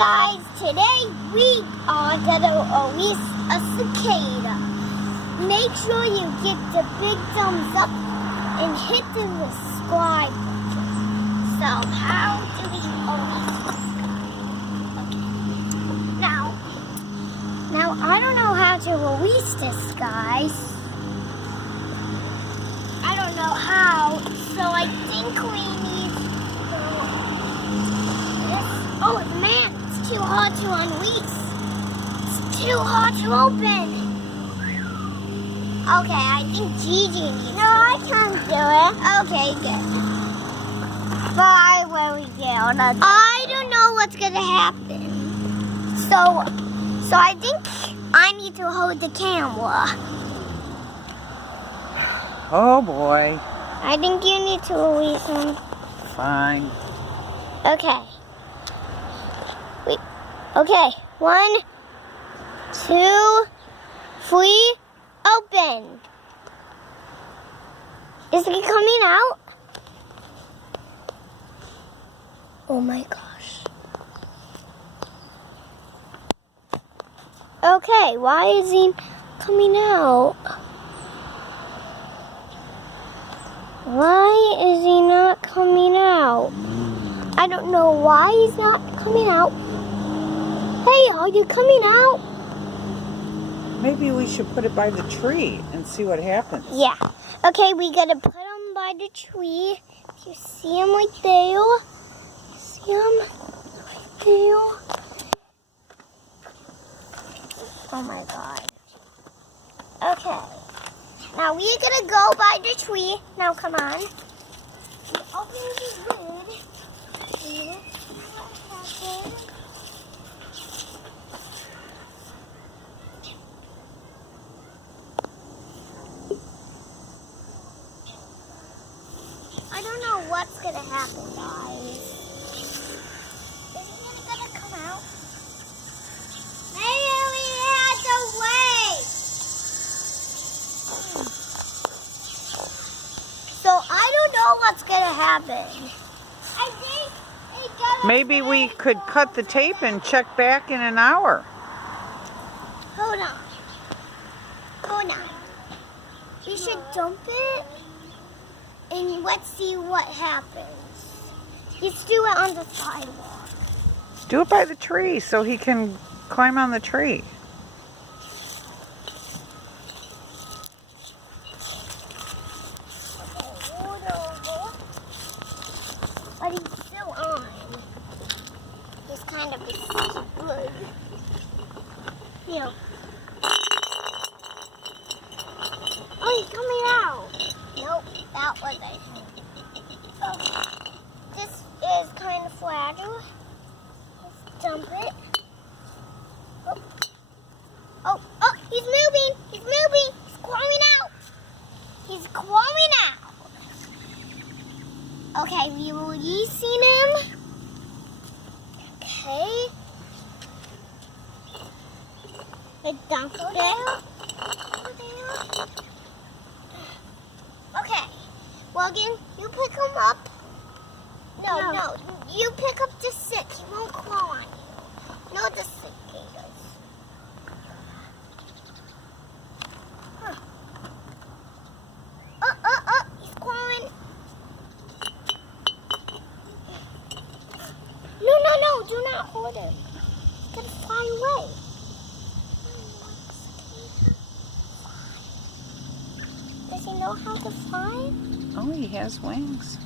guys, today we are gonna release a cicada. Make sure you give the big thumbs up and hit the subscribe button. So how do we release this guy? Okay. Now I don't know how to release this, guys. I don't know how, so I think we need this. Oh man, it's too hard to unleash. It's too hard to open. Okay, I think Gigi needs No, I can't do it. Okay, good. But I will get I don't know what's gonna happen. So I think I need to hold the camera. Oh boy. I think you need to release him. Fine. Okay. Wait. Okay. 1, 2, 3. Open. Is it coming out? Oh my gosh. Okay, why is he coming out? Why is he not coming out? I don't know why he's not coming out. Hey, are you coming out? Maybe we should put it by the tree and see what happens. Yeah. Okay, we gotta put him by the tree. If you see him right there. See him right there. Oh my god. Okay. Now we're gonna go by the tree. Now come on. Open the lid. I don't know what's gonna happen, guys. Is he gonna come out? Maybe we have to wait. So I don't know what's gonna happen. I think it gotta Maybe we could cut the tape and check back in an hour. Hold on. Hold on. We should dump it. And let's see what happens. Let's do it on the sidewalk. Do it by the tree so he can climb on the tree. Okay, hold over. But he's still on. He's kind of good. Here. Oh, he's coming out. Nope, that was it. Oh, this is kind of fragile. Let's dump it. Oh, he's moving. He's moving. He's crawling out. He's crawling out. Okay, we will releasing him. Okay. The dump there. Okay, Logan, you pick him up. No, you pick up the sick. He won't claw on you. No, the cicadas. Huh. He's clawing. No, do not hold him. He's gonna fly away. Does he know how to fly? Oh, he has wings.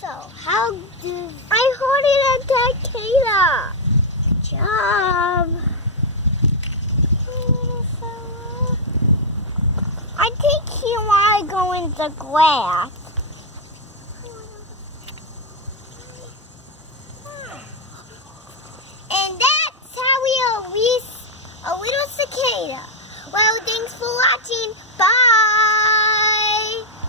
So, how do... I hold it at Cicada. Good job. Little fella. I think he want to go in the grass.